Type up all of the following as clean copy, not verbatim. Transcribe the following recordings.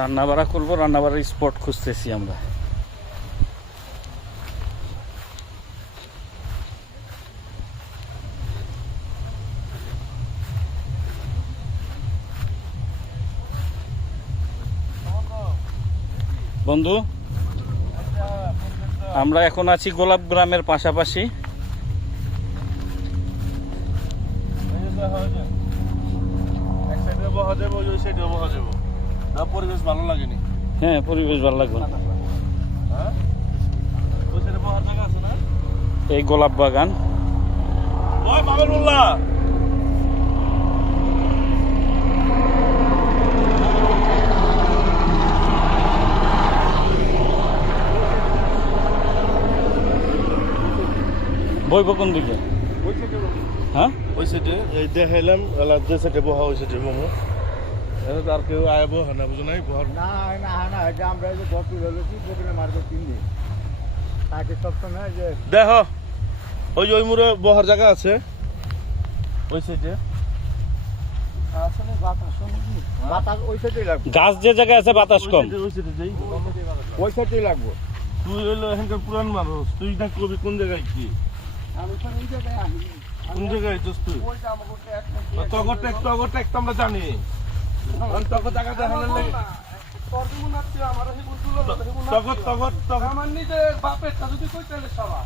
রান্না বাড়া করবো, রান্না বাড়ার স্পট খুঁজতেছি আমরা। বন্ধু, আমরা এখন আছি গোলাপ গ্রামের পাশাপাশি। পরিবেশ ভালো লাগেনি? হ্যাঁ, পরিবেশ ভালো লাগবে। এই গোলাপ বাগান বইব কোন দিকে? হ্যাঁ, ওই সাইডে দেখাইলাম যে সাইডে বহা ওই সাইডে বহো। আর কেউ আয়ব না বুঝো নাই না না না, এটা আমরা যে গল্প হলেছি প্রোগ্রাম মার্কেট 3 দিন তাকে সবসময় যে দেখো ওই যে ওই মুড়ে বহার জায়গা আছে ওই সাইডে। আসলে বাতাস ওই সাইডেই লাগবে। গাছ যে জায়গায় আছে বাতাস কম। ওই সাইডে যাই, ওই সাইডেই লাগবে। তুই হইলো এখানকার পুরান মানুষ, তুই না কবি কোন জায়গায় কি আমি তো এই জায়গায় আসি। কোন জায়গায় আইছিস তুই? ওই যে আমার করতে একটা তগর তো আমরা জানি। তগর জায়গা দেখানোর লাগে তোর মনে আছে আমার এই বলছিল তগর আমার নিজে বাপের তা যদি কই তাহলে সবা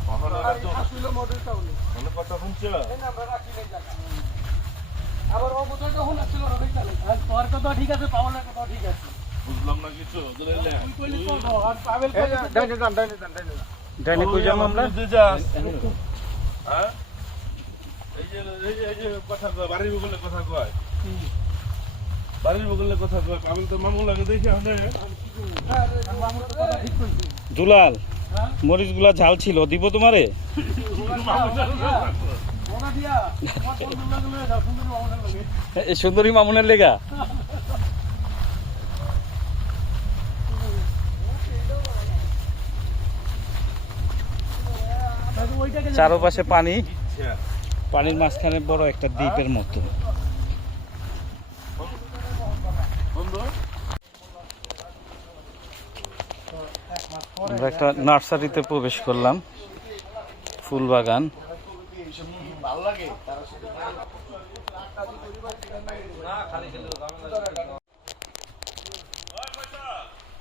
আসলে মডেলটা হলো মানে কথা শুনছো? এই না আমরা রাখি নাই জায়গা। আবার ও বোতল যখন আসছিল রবি তাহলে তোর কথা ঠিক আছে, পাওনার কথা ঠিক আছে। বুঝলাম না কিছু। তুই কইলি তো আর পাবেল কইলি ডাইনে যান ডাইনে কই যাবো আমরা? হ্যাঁ, এই যে কথা কয় বাড়ির বগলে কথা কয়, বাড়ির বগলে কথা কয়। পাবেল তো মামু লাগে দেখি দুলাল, মরিচ গুলা ঝাল ছিল, দিব তোমারে? সুন্দরী মামুনের লেগা চারপাশে পানি, পানির মাঝখানে বড় একটা দ্বীপের মতো। আমরা একটা নার্সারিতে প্রবেশ করলাম, ফুল বাগান।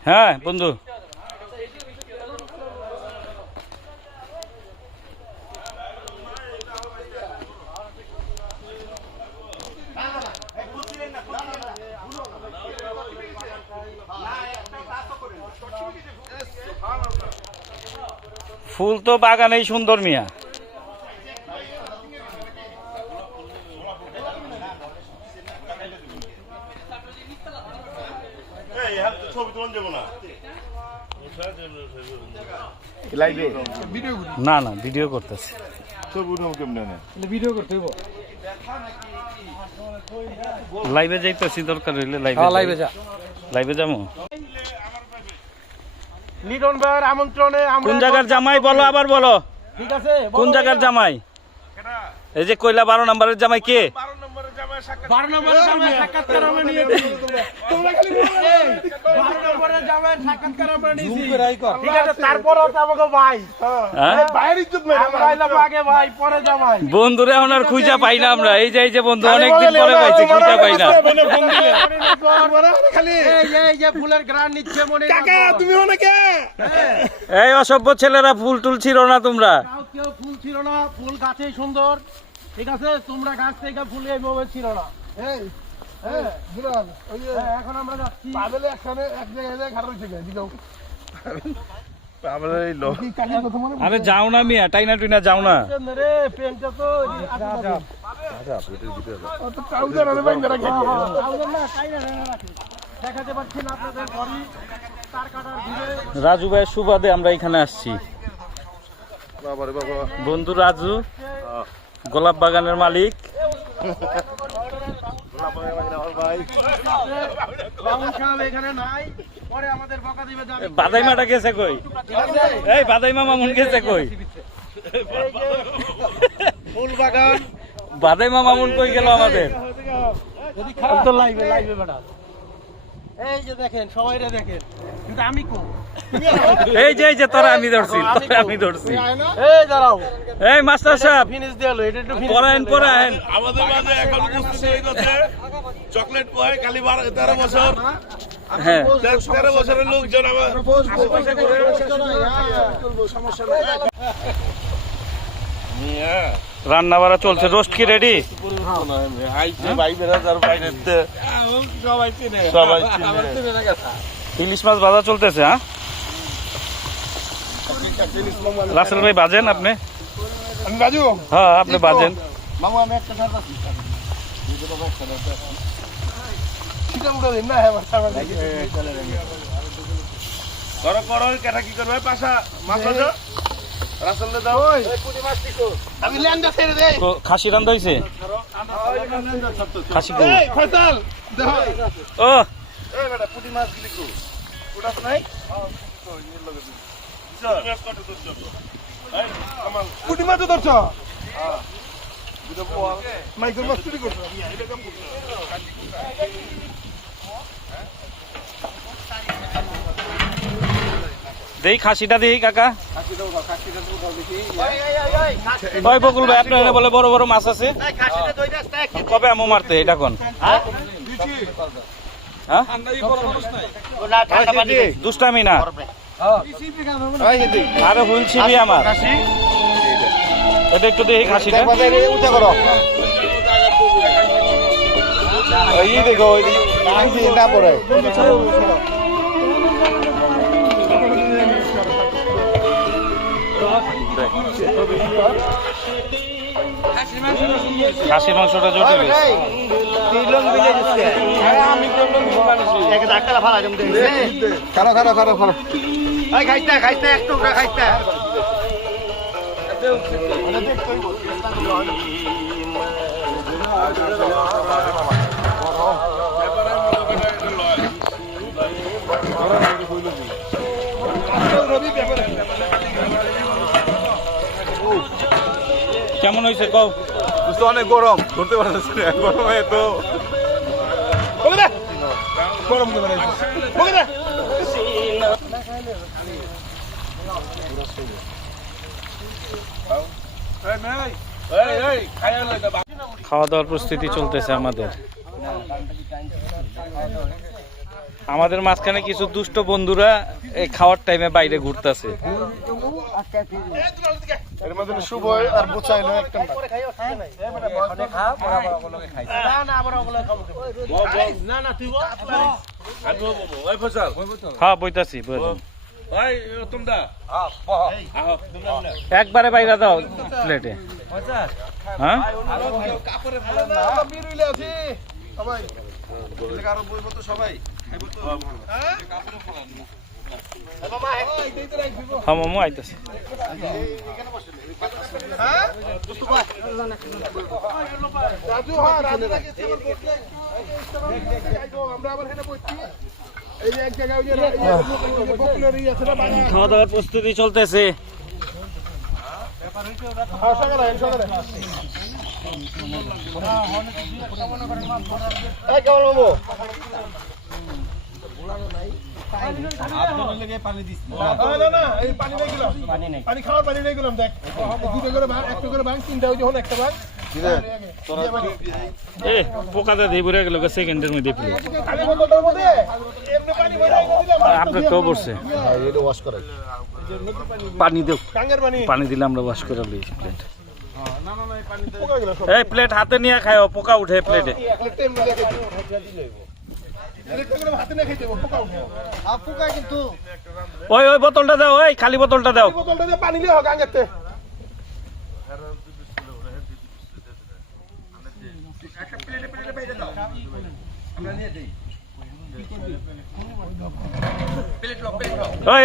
হ্যাঁ বন্ধু, ফুল তো বাগানেই সুন্দর মিয়া। না না, ভিডিও করতেছি। লাইভে যাইতেছি, দরকার হইলে লাইভে যাবো। লিটন ভাইয়ের আমন্ত্রণে কোন জায়গার জামাই বলো, আবার বলো। ঠিক আছে, কোন জায়গার জামাই? এই যে কইলা 12 নম্বরের জামাই কে? 12 নম্বরের জামাই সাক্ষাৎকার আমরা নিয়েছি। তোমরা খালি বলো 12 নম্বরের জামাই সাক্ষাৎকার আমরা নিয়েছি। ঠিক আছে, তারপর ওটা আমাকে ভাই। হ্যাঁ, ভাইয়ের ইজ্জত নাই। আমরা আইলাম আগে ভাই, পরে জামাই। বন্ধুরে এখন আর খুঁজা পাই না আমরা। এই যে বন্ধু অনেকদিন পরে পাইছি, খুঁজা পাই না। খালি এই যে ফুলের গ্রান নিচ্ছে মনে। কাকা তুমি অনেকে এই অসভ্য ছেলেরা, ফুল টুল ছিল না তোমরা? কেউ ফুল ছিল না, ফুল গাছেই সুন্দর। ঠিক আছে, তোমরা গাছ থেকে ফুল এইভাবে ছিল না। এই দুলাল, ওই যে এখন আমরা যাচ্ছি পাবেলে একখানে এক জায়গায় খারাপ হয়েছে। আমরা এই লোক আরে যাও না মিয়া, টাইনা টুইনা যাও না। রে পেনটা তো ট্রাউজার আরে ভাই মেরা খেয়ে দেখাতে পাচ্ছি না আপনাদের ঘরে তার কাটার ভিড়ে। রাজু ভাইয়ের সুবাদে আমরা এখানে আসছি। বাবা রে বাবা বন্ধু রাজু, গোলাপ বাগানের মালিক। ভাই বাবু সাহেব এখানে নাই, পরে আমাদের বকা দিবে। বাদাইমাটা গেছে কই? এই বাদাইমা মামুন গেছে কই? ফুল বাগান বাদাইমা মামুন কই গেল আমাদের? তো লাইভে লাইভে বেটা। এই যে দেখেন, সবাইরে দেখেন, কিন্তু আমি কো এই যে তোরা আমি ধরছি, আমি ধরছি। এই দাঁড়াও, এই মাস্টার সাহেব ফিনিশ দিয়ালো, এটা একটু ফিনিশ পড়ায়েন। আমাদের মাঝে এখন উপস্থিত হয়ে গেছে চকলেট বয় কালি 13 বছর। হ্যাঁ 13 বছরের লোকজন আমার সমস্যা নাই। মিয়া রান্না বাড়া চলছে। রোস্ট কি রেডি? আইছে ভাই বেরা যার বাইরে সবাই চিনে সবাই চিনে ইলিশ মাছ ভাজা চলতেছে। হ্যাঁ রাসেল ভাই বাজেন আপনি? আমি বাজু হ্যাঁ আপনি বাজেন। মামু, আমি একটা শার্ট আছি, সেটা উড়ে দিন না। হ্যাঁ করো করো কেটা কি করবে পাশা মাছ ভাজো রাসেললে দাও। আমি ল্যান্ডা ছেড়ে দেই। তো খাসি রান্না হয়েছে? খাসি কো? এই ফয়সাল দেখো, ও এই বেটা পুঁটি মাছ গিলি কো পুটাস নাই পুটি মাছ ধরছ? মাইকেল মাছ চুরি করছ? দেই খাসিটা দেই কাকা। ওই বকুল ভাই আপনার বলে বড় বড় মাছ আছে, কবে আমো মারতে এটা কোন? হ্যাঁ দুষ্টামি না, আরে হুলছিবি আমার। এটা একটু দেখি খাসিটা। উঠা করো, এই দেখো ওই না পড়ে খাসির মাংসটা জটিল। খারাপ খারাপ খারাপ খারাপ। খাইতে খাইতে একটু খাইতে কেমন হয়েছে কও? অনেক গরম ধরতে পারতেছি না গরমে তো গরম করে খাওয়া দাওয়ার প্রস্তুতি চলতেছে আমাদের। আমাদের মাঝখানে কিছু দুষ্ট বন্ধুরা এই খাওয়ার টাইমে বাইরে ঘুরতেছে। এর মধ্যে শুভ আর বুঝাইলো একটা হ্যাঁ বইতাছি একবারে বাইরে দাও প্লেটে। হ্যাঁ হ্যাঁ মামু আইতাছে। খাওয়া দাওয়ার প্রস্তুতি চলতেছে। পানি খাওয়ার পানি নেই গেলাম, দেখ দুটো করে ভাগ, একটা করে ভাগ, তিনটা হয়েছে, হন একটা ভাগ। পোকাতে দিয়ে ঘুরে গেল সেকেন্ডের মধ্যে প্লেট। পানি বোতলটার মধ্যে এমনি পানি ভরাই দিলাম। আপনার কেউ পড়ছে পানি দেও, টাঙ্গের পানি। পানি দিলে আমরা ওয়াশ করে লই প্লেট। না না না, এই পানিতে পোকা গেল সব। এই প্লেট হাতে নিয়ে খাও, পোকা উঠে প্লেটে। একটা এমনি দেখে দিলে হইব। হাতে না খেতে পোকা উঠে পোকা কিন্তু ওই বোতলটা দাও, ওই খালি বোতলটা দাও। বোতলটা দিয়ে পানি লিয়ে হোক আঙ্গেতে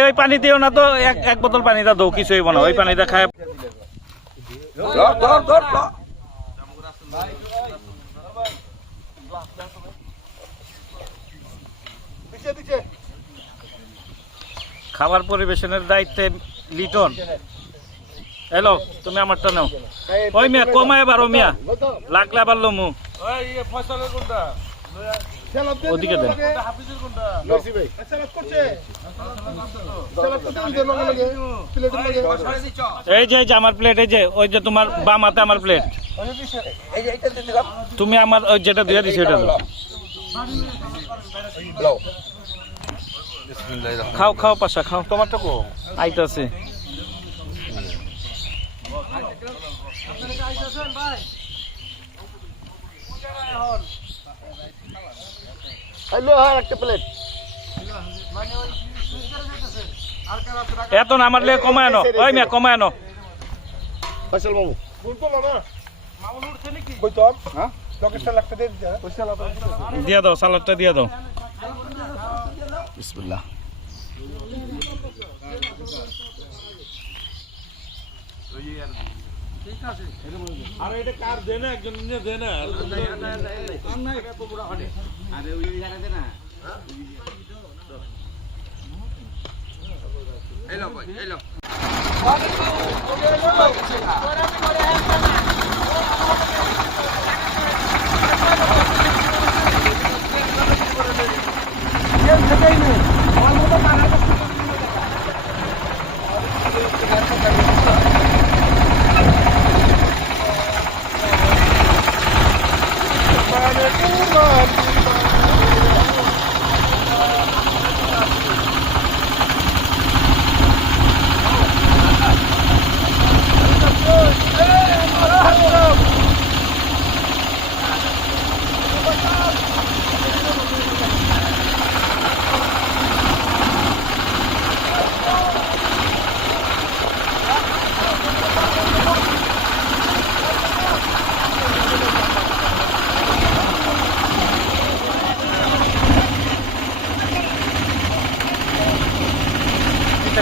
ওই পানি দিও না তো, এক বোতল পানি দাও, কিছু হইব না, ওই পানিটা খায়। খাবার পরিবেশনের দায়িত্বে লিটন। হ্যালো, তুমি আমারটা নাও। ওই মিয়া কমায় বারো মিয়া, লাগলে আবার লমু ওদিকে দেন। এই যে আমার প্লেট, এই যে ওই যে তোমার বাম হাতে আমার প্লেট, তুমি আমার ওই যেটা দিয়ে দিছি ওটা দাও। খাও খাও পাশা খাও, তোমারটা কো আইতাছে। হ্যালো আর একটা প্লেট এত না আমার লিয়ে কমায় আনো, ওই মিয়া কমায় আনো। ফয়সাল মামু বলতো না মামুন উঠছে নাকি কইতো হ্যাঁ লোকেশন লাগতে দে ফয়সাল দিয়ে দাও, সালাদটা দিয়ে দাও। বিসমিল্লাহ। আর এটা কার দেনা একজন নিয়ে দেনা আরে ওই হারা দে না এলো ভাই এলো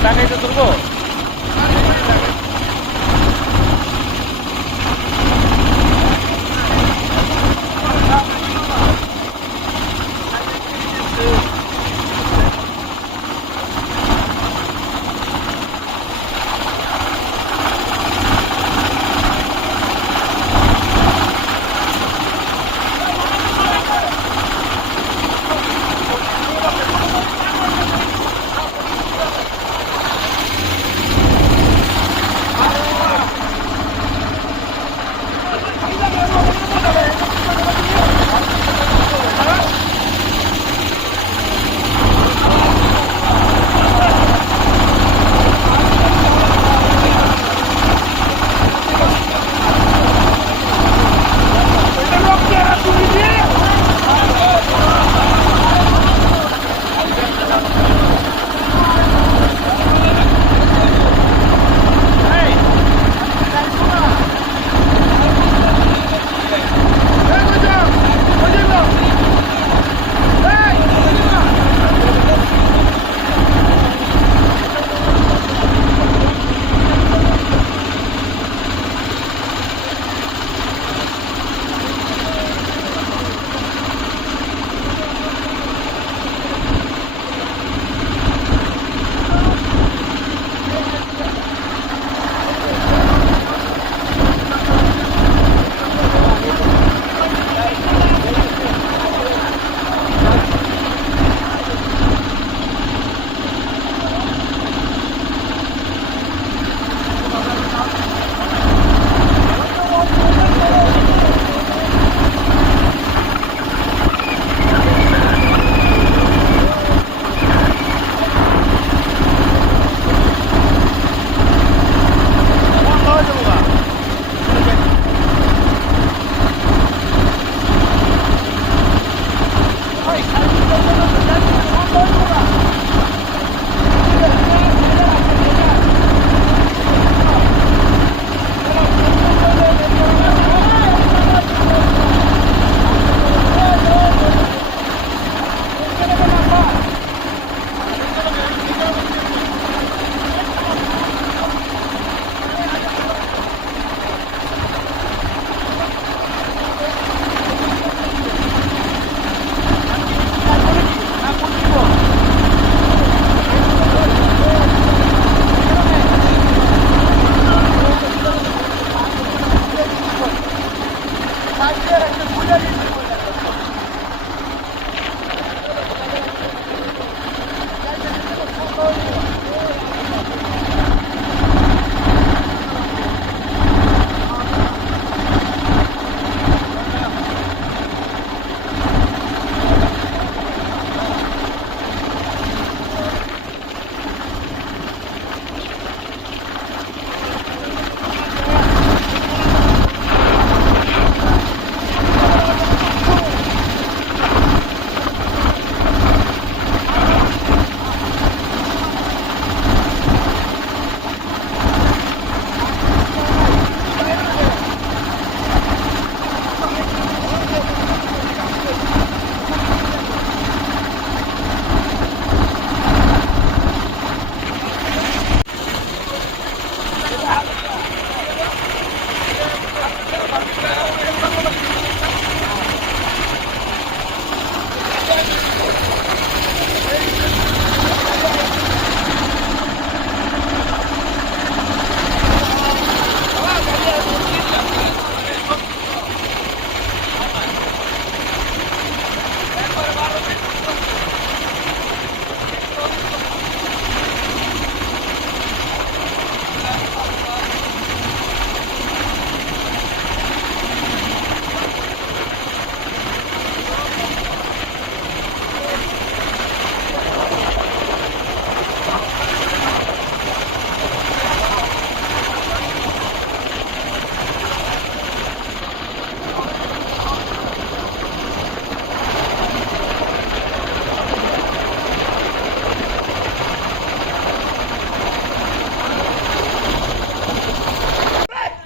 টাকাইতে তুলবো।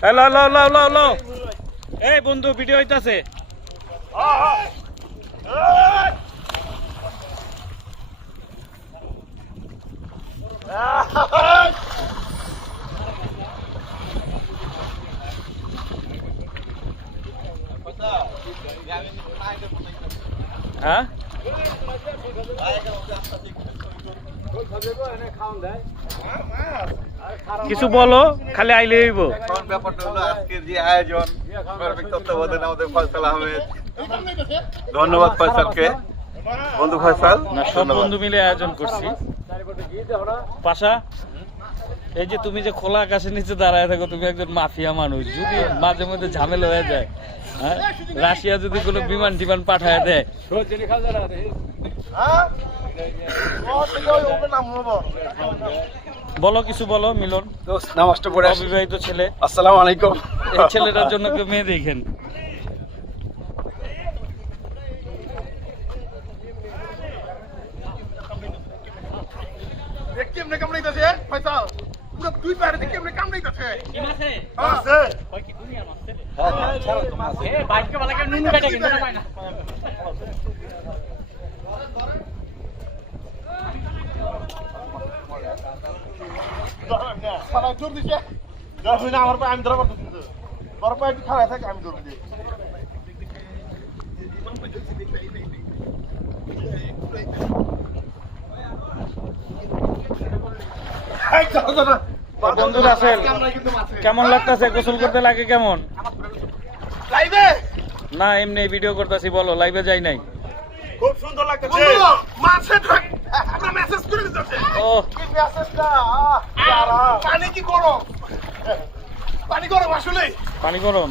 Hello hello hello hello hello এই বন্ধু ভিডিও হইতাছে হ্যাঁ কিছু বলো খালি আইলে হইব এখন ব্যাপারটা হলো আজকের যে আয়োজন সার্বিক তত্ত্বাবধানে আমাদের ফয়সাল আহমেদ, ধন্যবাদ ফয়সালকে, বন্ধু ফয়সাল। না সব বন্ধু মিলে আয়োজন করছি। পাশা এই যে তুমি যে খোলা আকাশের নিচে দাঁড়ায় থাকো, তুমি একজন মাফিয়া মানুষ, যদি মাঝে মধ্যে ঝামেলা হয়ে যায়, হ্যাঁ রাশিয়া যদি কোনো বিমান টিমান পাঠায় দেয়, বলো কিছু বলো মিলন। নামাজটা পড়ে আসি। অবিবাহিত ছেলে, আসসালামু আলাইকুম। এই ছেলেটার জন্য কেউ মেয়ে দেখেন। কেমনে কামড়াইতেছে ফয়সাল পুরো দুই পারে দেখে কেমনে কামড়াইতেছে জোর দিছে আমার পায়ে আমি ধরা পারতেছি তোর পায়ে একটু খাড়ায় থাকে আমি ধরবো দিয়ে বন্ধুরা আছেন, কেমন লাগতেছে? গোসল করতে লাগে কেমন? লাইভে না এমনি ভিডিও করতেছি, বলো লাইভে যাই নাই। খুব সুন্দর লাগতেছে মাছে আমরা মেসেজ করে দিতেছে ও কি মেসেজটা পানি কি করো পানি গরম আসলে পানি গরম।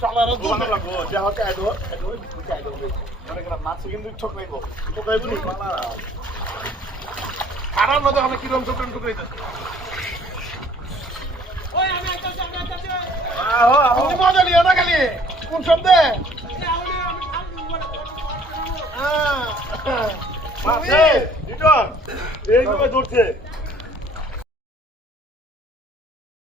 শালারা দুধ লাগবো যা হচ্ছে আইডো আইডো মানে কেন মাছ কিন্তু ঠকাইবো ঠকাইবো নি আরাম মতো আমরা কি রকম ঠকাইতেছে ওই আমি আইতাছি তুমি মজা নিও না খালি কোন শব্দে মাছে রিটন এইভাবে ধরছে